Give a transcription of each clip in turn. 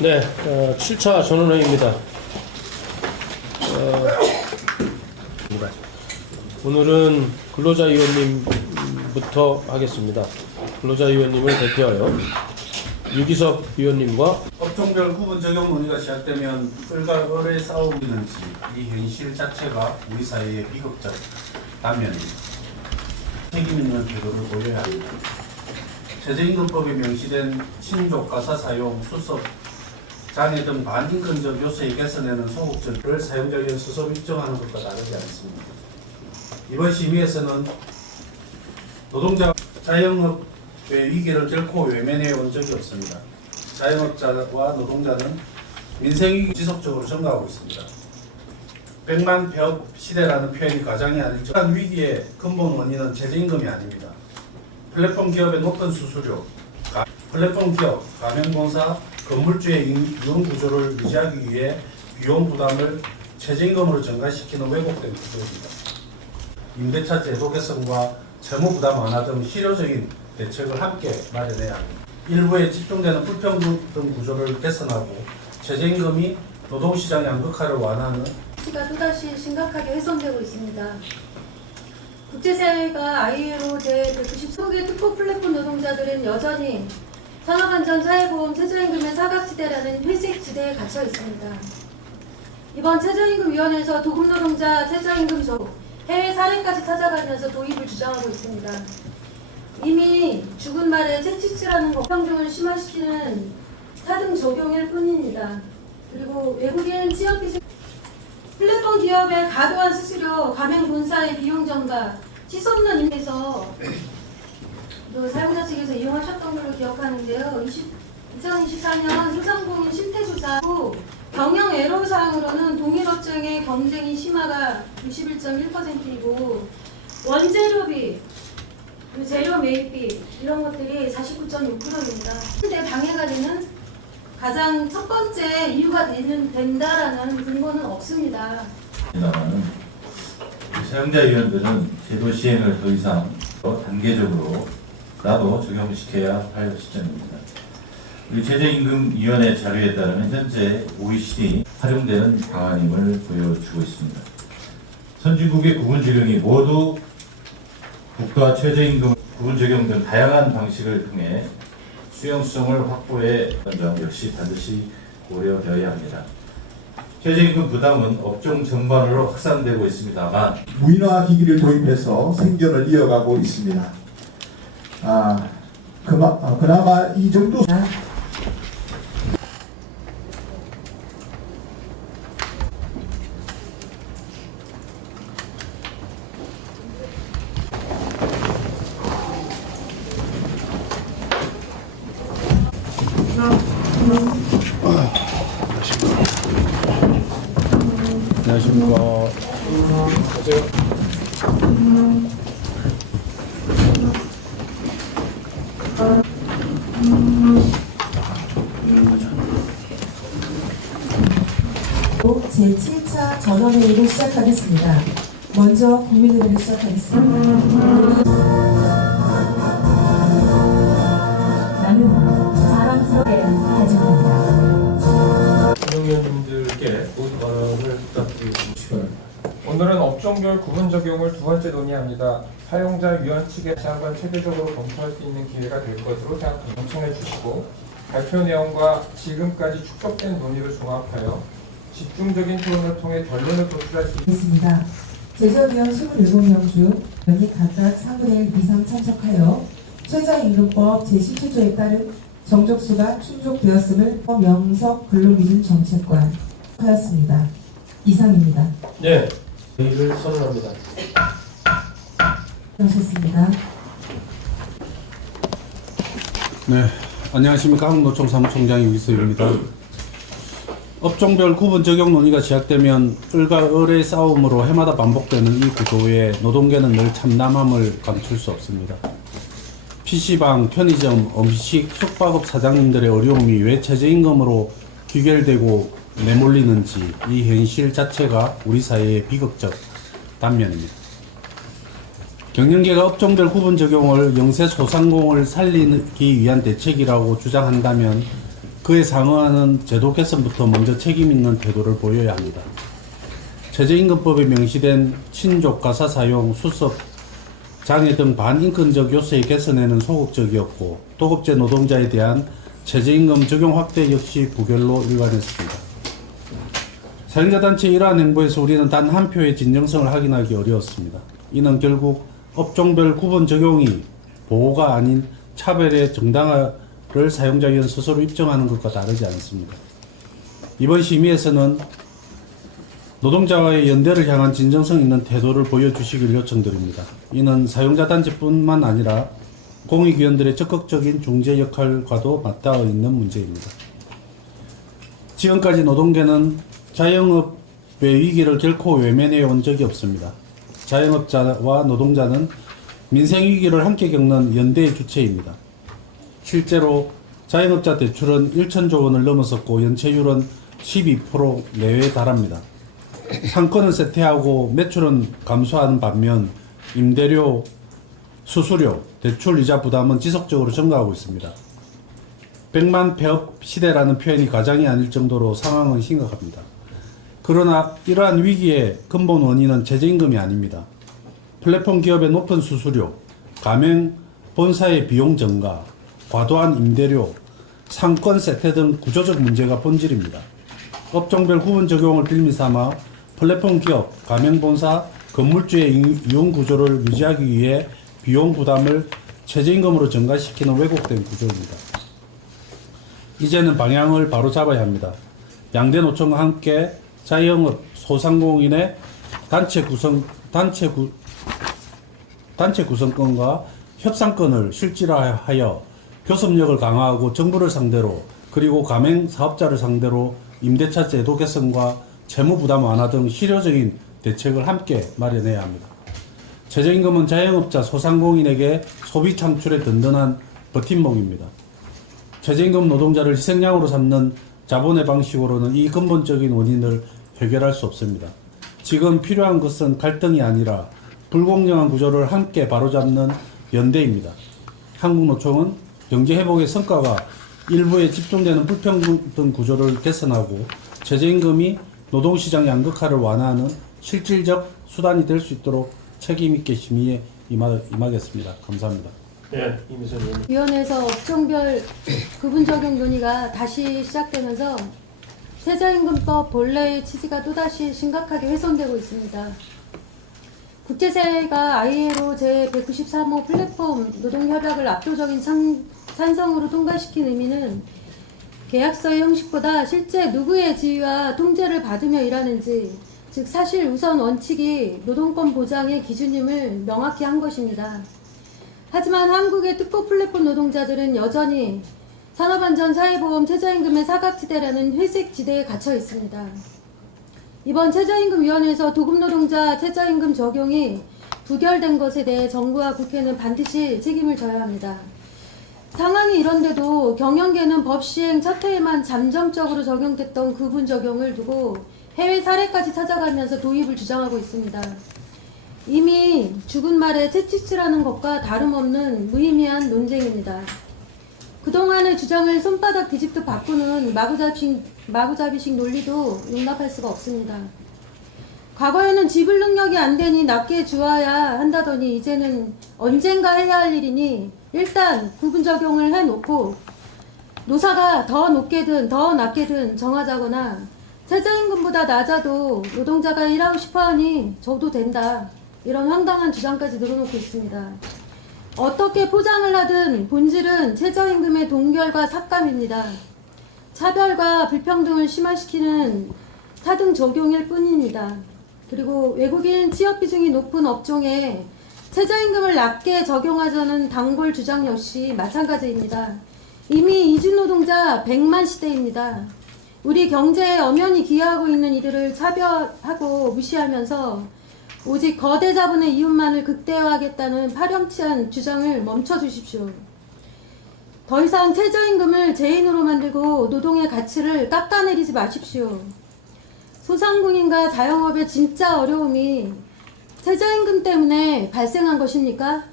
네, 7차 전원회의입니다. 오늘은 근로자위원님부터 하겠습니다. 근로자위원님을 대표하여 유기섭 위원님과 업종별 구분 적용 논의가 시작되면 을과 을의 싸움이는지 이 현실 자체가 우리 사회의 비극적 단면입니다. 책임 있는 태도를 보여야 합니다. 최저임금법에 명시된 친족, 가사 사용, 수습, 장애 등 반인권적 요소에 개선에는 소극적을 사용자에게 스스로 입증하는 것과 다르지 않습니다. 이번 심의에서는 노동자 자영업의 위기를 결코 외면해 온 적이 없습니다. 자영업자와 노동자는 민생위기 지속적으로 증가하고 있습니다. 100만 폐업 시대라는 표현이 과장이 아니죠. 이러한 위기의 근본 원인은 최저임금이 아닙니다. 플랫폼 기업의 높은 수수료, 플랫폼 기업, 가맹본사, 건물주의 이용 구조를 유지하기 위해 비용 부담을 최저임금으로 증가시키는 왜곡된 구조입니다. 임대차 제도 개선과 채무 부담 완화 등 실효적인 대책을 함께 마련해야 합니다. 일부에 집중되는 불평등 구조를 개선하고 최저임금이 노동시장 양극화를 완화하는 가 또다시 심각하게 훼손되고 있습니다. 국제사회가 ILO 제190 특허 플랫폼 노동자들은 여전히 산업안전 사회보험 최저임금의 사각지대라는 회색지대에 갇혀 있습니다. 이번 최저임금위원회에서 도급노동자 최저임금 조 해외 사례까지 찾아가면서 도입을 주장하고 있습니다. 이미 죽은 말에 채찍질하는 것 평등을 심화시키는 사등 적용일 뿐입니다. 그리고 외국인 취업 비중 플랫폼 기업의 과도한 수수료, 가맹 본사의 비용 전가, 시선론 인에서 사용자 측에서 이용하셨던 걸로 기억하는데요. 2024년 소상공인 실태조사 후 경영 애로사항으로는 동일업종의 경쟁이 심화가 61.1%이고 원재료비, 재료 매입비 이런 것들이 49.6%입니다. 근데 방해가 되는 가장 첫 번째 이유가 된다라는 근거는 없습니다. 입니다만 사용자위원들은 제도 시행을 더 이상 단계적으로 적용시켜야 할 시점입니다. 우리 최저임금위원회 자료에 따르면 현재 OECD 활용되는 방안임을 보여주고 있습니다. 선진국의 구분 적용이 모두 국가 최저임금 구분 적용 등 다양한 방식을 통해 수용성을 확보해 한 점 역시 반드시 고려되어야 합니다. 최저임금 부담은 업종 전반으로 확산되고 있습니다만 무인화 기기를 도입해서 생존을 이어가고 있습니다. 그나마 이 정도 안녕하십니까. 제7차 전원회의를 시작하겠습니다. 먼저 국민의회를 시작하겠습니다. 나는 자랑스럽게 가져갑니다. 위원님들께 모두 발언을 부탁드리겠습니다. 오늘은 업종별 구분 적용을 두 번째 논의합니다. 사용자 위원 측에 다시 한번 체계적으로 검토할 수 있는 기회가 될 것으로 생각합니다. 경청해 주시고 발표 내용과 지금까지 축적된 논의를 종합하여 집중적인 토론을 통해 결론을 도출할 수 있습니다. 제적위원 27명 중 명이 각각 3분의 1 이상 참석하여 최저임금법 제17조에 따른 정족수가 충족되었음을 명석 근로기준 정책관 하였습니다. 이상입니다. 네, 회의를 선언합니다. 하셨습니다. 네, 안녕하십니까. 한국노총 사무총장 유기섭입니다. 업종별 구분 적용 논의가 시작되면 을과 을의 싸움으로 해마다 반복되는 이 구조에 노동계는 늘 참담함을 감출 수 없습니다. PC방, 편의점, 음식, 숙박업 사장님들의 어려움이 왜 최저임금으로 귀결되고 내몰리는지 이 현실 자체가 우리 사회의 비극적 단면입니다. 경영계가 업종별 구분 적용을 영세 소상공을 살리기 위한 대책이라고 주장한다면 그에 상응하는 제도 개선부터 먼저 책임 있는 태도를 보여야 합니다. 최저임금법에 명시된 친족, 가사 사용, 수습, 장애 등 반인권적 요소의 개선에는 소극적이었고 도급제 노동자에 대한 최저임금 적용 확대 역시 부결로 일관했습니다. 사용자단체의 이러한 행보에서 우리는 단 한 표의 진정성을 확인하기 어려웠습니다. 이는 결국 업종별 구분 적용이 보호가 아닌 차별의 정당화를 사용자위원 스스로 입증하는 것과 다르지 않습니다. 이번 심의에서는 노동자와의 연대를 향한 진정성 있는 태도를 보여주시길 요청드립니다. 이는 사용자단체뿐만 아니라 공익위원들의 적극적인 중재 역할과도 맞닿아 있는 문제입니다. 지금까지 노동계는 자영업의 위기를 결코 외면해 온 적이 없습니다. 자영업자와 노동자는 민생위기를 함께 겪는 연대의 주체입니다. 실제로 자영업자 대출은 1천조 원을 넘어섰고 연체율은 12% 내외에 달합니다. 상권은 쇠퇴하고 매출은 감소하는 반면 임대료, 수수료, 대출 이자 부담은 지속적으로 증가하고 있습니다. 100만 폐업 시대라는 표현이 가장이 아닐 정도로 상황은 심각합니다. 그러나 이러한 위기의 근본 원인은 최저임금이 아닙니다. 플랫폼 기업의 높은 수수료, 가맹 본사의 비용 증가, 과도한 임대료, 상권 쇠퇴 등 구조적 문제가 본질입니다. 업종별 구분 적용을 빌미 삼아 플랫폼 기업, 가맹 본사, 건물주의 이용 구조를 유지하기 위해 비용 부담을 최저임금으로 증가시키는 왜곡된 구조입니다. 이제는 방향을 바로 잡아야 합니다. 양대 노총과 함께 자영업 소상공인의 단체 구성권과 협상권을 실질화하여 교섭력을 강화하고 정부를 상대로 그리고 가맹 사업자를 상대로 임대차 제도 개선과 채무 부담 완화 등 실효적인 대책을 함께 마련해야 합니다. 최저임금은 자영업자 소상공인에게 소비 창출의 든든한 버팀목입니다. 최저임금 노동자를 희생양으로 삼는 자본의 방식으로는 이 근본적인 원인을 해결할 수 없습니다. 지금 필요한 것은 갈등이 아니라 불공정한 구조를 함께 바로잡는 연대입니다. 한국노총은 경제회복의 성과가 일부에 집중되는 불평등 구조를 개선하고 최저임금이 노동시장 양극화를 완화하는 실질적 수단이 될 수 있도록 책임있게 심의에 임하겠습니다. 감사합니다. 네, 이미선 의원님. 위원회에서 업종별 구분 적용 논의가 다시 시작되면서 최저임금법 본래의 취지가 또다시 심각하게 훼손되고 있습니다. 국제사회가 ILO 제193호 플랫폼 노동협약을 압도적인 찬성으로 통과시킨 의미는 계약서의 형식보다 실제 누구의 지위와 통제를 받으며 일하는지, 즉 사실 우선 원칙이 노동권 보장의 기준임을 명확히 한 것입니다. 하지만 한국의 특보 플랫폼 노동자들은 여전히 산업안전 사회보험 최저임금의 사각지대라는 회색 지대에 갇혀 있습니다. 이번 최저임금위원회에서 도급노동자 최저임금 적용이 부결된 것에 대해 정부와 국회는 반드시 책임을 져야 합니다. 상황이 이런데도 경영계는 법 시행 첫 해에만 잠정적으로 적용됐던 구분 적용을 두고 해외 사례까지 찾아가면서 도입을 주장하고 있습니다. 이미 죽은 말에 채찍질하는 것과 다름없는 무의미한 논쟁입니다. 그동안의 주장을 손바닥 뒤집듯 바꾸는 마구잡이식 논리도 용납할 수가 없습니다. 과거에는 지불 능력이 안 되니 낮게 주어야 한다더니 이제는 언젠가 해야 할 일이니 일단 구분 적용을 해놓고 노사가 더 높게든 더 낮게든 정하자거나 최저임금보다 낮아도 노동자가 일하고 싶어하니 줘도 된다, 이런 황당한 주장까지 늘어놓고 있습니다. 어떻게 포장을 하든 본질은 최저임금의 동결과 삭감입니다. 차별과 불평등을 심화시키는 차등 적용일 뿐입니다. 그리고 외국인 취업 비중이 높은 업종에 최저임금을 낮게 적용하자는 단골 주장 역시 마찬가지입니다. 이미 이주노동자 100만 시대입니다. 우리 경제에 엄연히 기여하고 있는 이들을 차별하고 무시하면서 오직 거대 자본의 이윤만을 극대화하겠다는 파렴치한 주장을 멈춰주십시오. 더 이상 최저임금을 죄인으로 만들고 노동의 가치를 깎아내리지 마십시오. 소상공인과 자영업의 진짜 어려움이 최저임금 때문에 발생한 것입니까?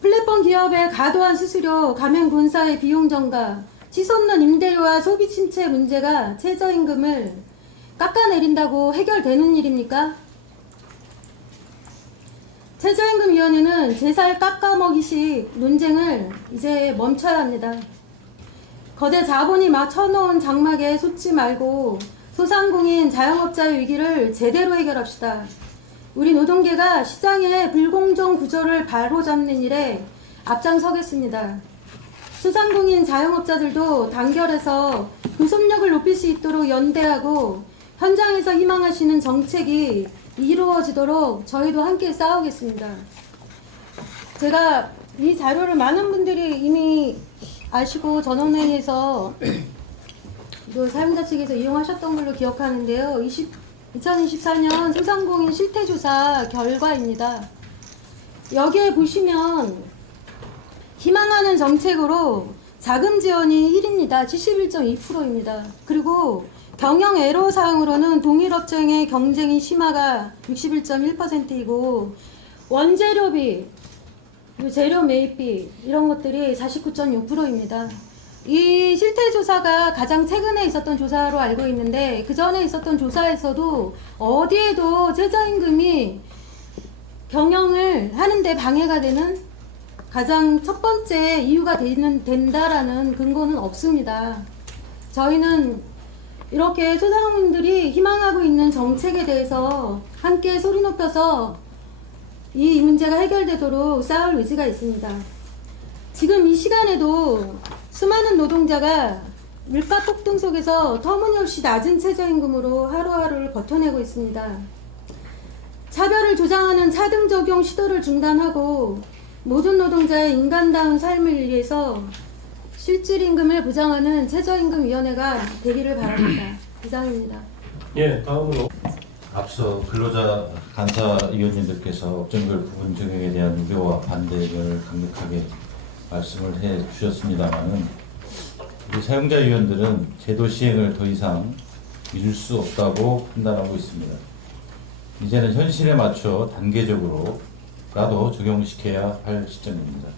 플랫폼 기업의 과도한 수수료, 가맹 본사의 비용 증가, 치솟는 임대료와 소비 침체 문제가 최저임금을 깎아내린다고 해결되는 일입니까? 최저임금위원회는 제살 깎아먹이식 논쟁을 이제 멈춰야 합니다. 거대 자본이 막 쳐놓은 장막에 솟지 말고 소상공인 자영업자의 위기를 제대로 해결합시다. 우리 노동계가 시장의 불공정 구조를 바로잡는 일에 앞장서겠습니다. 소상공인 자영업자들도 단결해서 교섭력을 높일 수 있도록 연대하고 현장에서 희망하시는 정책이 이루어지도록 저희도 함께 싸우겠습니다. 제가 이 자료를 많은 분들이 이미 아시고 전원회의에서 사용자 측에서 이용하셨던 걸로 기억하는데요. 2024년 소상공인 실태조사 결과입니다. 여기에 보시면 희망하는 정책으로 자금 지원이 1위입니다. 71.2%입니다. 그리고 경영 애로사항으로는 동일업종의 경쟁이 심화가 61.1%이고 원재료비, 재료 매입비 이런 것들이 49.6%입니다. 이 실태조사가 가장 최근에 있었던 조사로 알고 있는데 그 전에 있었던 조사에서도 어디에도 최저임금이 경영을 하는데 방해가 되는 가장 첫 번째 이유가 된다라는 근거는 없습니다. 저희는 이렇게 소상공인들이 희망하고 있는 정책에 대해서 함께 소리 높여서 이 문제가 해결되도록 싸울 의지가 있습니다. 지금 이 시간에도 수많은 노동자가 물가 폭등 속에서 터무니없이 낮은 최저임금으로 하루하루를 버텨내고 있습니다. 차별을 조장하는 차등 적용 시도를 중단하고 모든 노동자의 인간다운 삶을 위해서 실질임금을 보장하는 최저임금위원회가 되기를 바랍니다. 이상입니다. 예, 다음으로 앞서 근로자 간사위원님들께서 업종별 부분 적용에 대한 우려와 반대를 강력하게 말씀을 해 주셨습니다만은 우리 사용자위원들은 제도 시행을 더 이상 미룰 수 없다고 판단하고 있습니다. 이제는 현실에 맞춰 단계적으로라도 적용시켜야 할 시점입니다.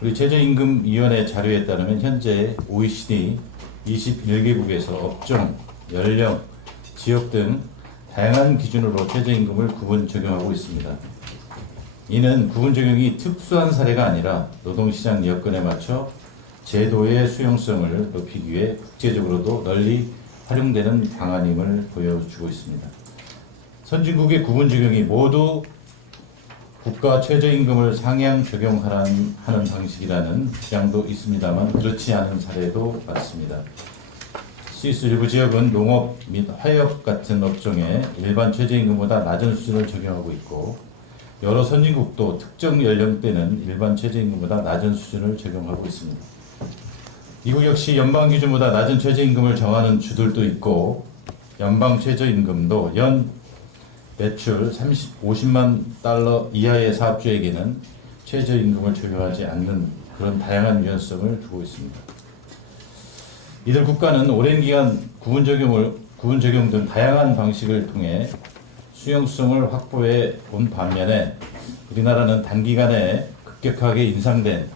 우리 최저임금위원회 자료에 따르면 현재 OECD 21개국에서 업종, 연령, 지역 등 다양한 기준으로 최저임금을 구분 적용하고 있습니다. 이는 구분 적용이 특수한 사례가 아니라 노동시장 여건에 맞춰 제도의 수용성을 높이기 위해 국제적으로도 널리 활용되는 방안임을 보여주고 있습니다. 선진국의 구분 적용이 모두 국가 최저임금을 상향 적용하는 방식이라는 주장도 있습니다만 그렇지 않은 사례도 많습니다. 스위스 일부 지역은 농업 및 화역 같은 업종에 일반 최저임금보다 낮은 수준을 적용하고 있고 여러 선진국도 특정 연령대는 일반 최저임금보다 낮은 수준을 적용하고 있습니다. 미국 역시 연방 기준보다 낮은 최저임금을 정하는 주들도 있고 연방 최저임금도 연 매출 50만 달러 이하의 사업주에게는 최저임금을 적용하지 않는 그런 다양한 유연성을 두고 있습니다. 이들 국가는 오랜 기간 구분 적용 등 다양한 방식을 통해 수용성을 확보해 온 반면에 우리나라는 단기간에 급격하게 인상된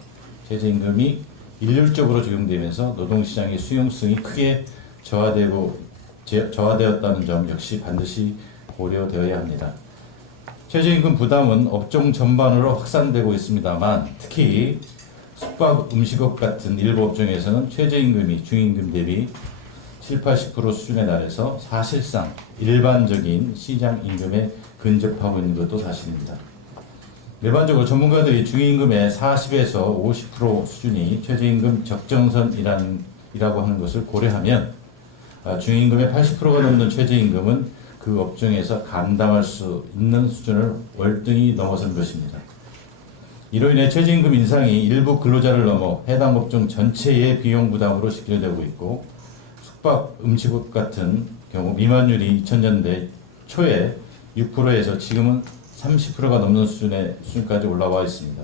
최저임금이 일률적으로 적용되면서 노동시장의 수용성이 크게 저하되었다는 점 역시 반드시 고려되어야 합니다. 최저임금 부담은 업종 전반으로 확산되고 있습니다만 특히 숙박, 음식업 같은 일부 업종에서는 최저임금이 중임금 대비 70-80% 수준에 달해서 사실상 일반적인 시장 임금에 근접하고 있는 것도 사실입니다. 일반적으로 전문가들이 중임금의 40에서 50% 수준이 최저임금 적정선이라고 하는 것을 고려하면 중임금의 80%가 넘는 최저임금은 그 업종에서 감당할 수 있는 수준을 월등히 넘어선 것입니다. 이로 인해 최저임금 인상이 일부 근로자를 넘어 해당 업종 전체의 비용 부담으로 직결되고 있고 숙박, 음식업 같은 경우 미만율이 2000년대 초에 6%에서 지금은 30%가 넘는 수준까지 올라와 있습니다.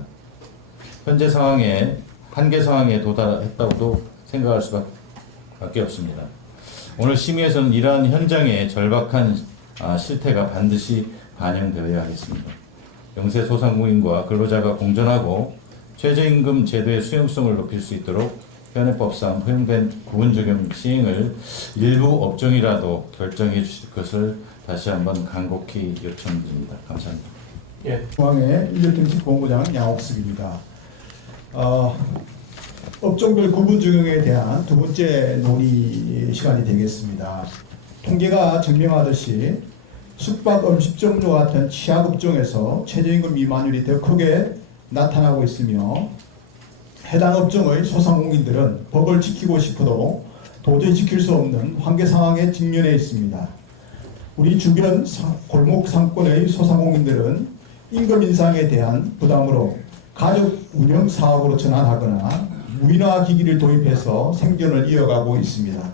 현재 상황에 한계 상황에 도달했다고도 생각할 수밖에 없습니다. 오늘 심의에서는 이러한 현장의 절박한 실태가 반드시 반영되어야 하겠습니다. 영세 소상공인과 근로자가 공존하고 최저임금 제도의 수용성을 높일 수 있도록 현행법상 허용된 구분 적용 시행을 일부 업종이라도 결정해 주실 것을 다시 한번 간곡히 요청드립니다. 감사합니다. 예. 중앙의 인력경제본부장 양옥습입니다. 업종별 구분 적용에 대한 두 번째 논의 시간이 되겠습니다. 통계가 증명하듯이 숙박 음식점과 같은 취약업종에서 최저임금 미만율이 더 크게 나타나고 있으며 해당 업종의 소상공인들은 법을 지키고 싶어도 도저히 지킬 수 없는 한계 상황에 직면해 있습니다. 우리 주변 골목 상권의 소상공인들은 임금 인상에 대한 부담으로 가족 운영 사업으로 전환하거나 무인화 기기를 도입해서 생존을 이어가고 있습니다.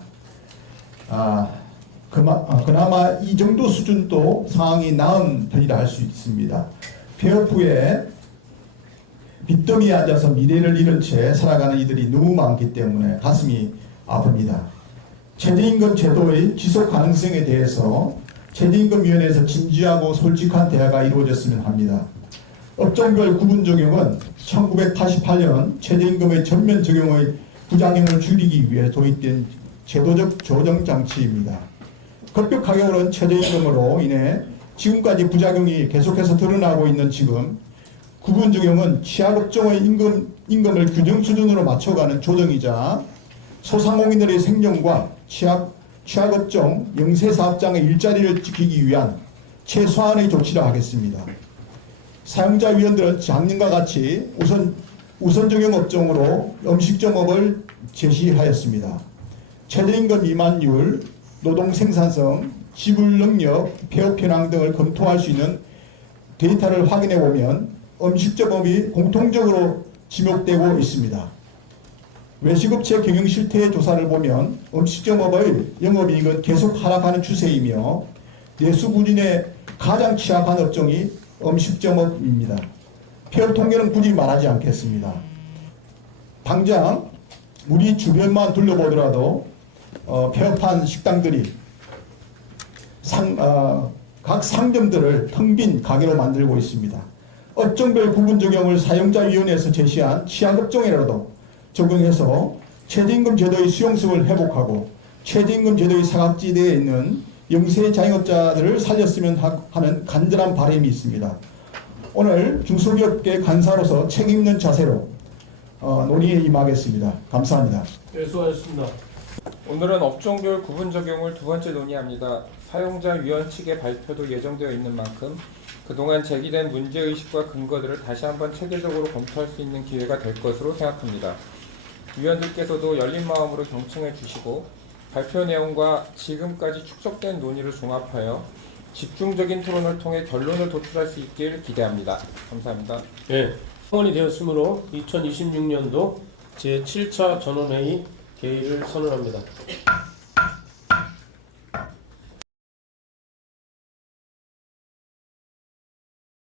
그나마 이 정도 수준도 상황이 나은 편이라 할 수 있습니다. 폐업 후에 빚더미에 앉아서 미래를 잃은 채 살아가는 이들이 너무 많기 때문에 가슴이 아픕니다. 최저임금 제도의 지속 가능성에 대해서 최저임금위원회에서 진지하고 솔직한 대화가 이루어졌으면 합니다. 업종별 구분 적용은 1988년 최저임금의 전면 적용의 부작용을 줄이기 위해 도입된 제도적 조정 장치입니다. 급격하게 오른 최저임금으로 인해 지금까지 부작용이 계속해서 드러나고 있는 지금 구분 적용은 취약업종의 임금을 규정 수준으로 맞춰가는 조정이자 소상공인들의 생존과 취약업종 영세사업장의 일자리를 지키기 위한 최소한의 조치라 하겠습니다. 사용자 위원들은 작년과 같이 우선 적용 업종으로 음식점업을 제시하였습니다. 최저임금 미만율, 노동 생산성, 지불 능력, 폐업 현황 등을 검토할 수 있는 데이터를 확인해 보면 음식점업이 공통적으로 지목되고 있습니다. 외식업체 경영 실태 조사를 보면 음식점업의 영업이익은 계속 하락하는 추세이며 내수 부진에 가장 취약한 업종이 음식점업입니다. 폐업 통계는 굳이 말하지 않겠습니다. 당장 우리 주변만 둘러보더라도 폐업한 식당들이 각 상점들을 텅 빈 가게로 만들고 있습니다. 업종별 구분 적용을 사용자위원회에서 제시한 취약업종이라도 적용해서 최저임금 제도의 수용성을 회복하고 최저임금 제도의 사각지대에 있는 영세 자영업자들을 살렸으면 하는 간절한 바람이 있습니다. 오늘 중소기업계 간사로서 책임있는 자세로 논의에 임하겠습니다. 감사합니다. 예, 수고하셨습니다. 오늘은 업종별 구분 적용을 두 번째 논의합니다. 사용자 위원 측의 발표도 예정되어 있는 만큼 그동안 제기된 문제의식과 근거들을 다시 한번 체계적으로 검토할 수 있는 기회가 될 것으로 생각합니다. 위원들께서도 열린 마음으로 경청해 주시고 발표 내용과 지금까지 축적된 논의를 종합하여 집중적인 토론을 통해 결론을 도출할 수 있길 기대합니다. 감사합니다. 예. 성원이 되었으므로 2026년도 제7차 전원회의 개의를 선언합니다.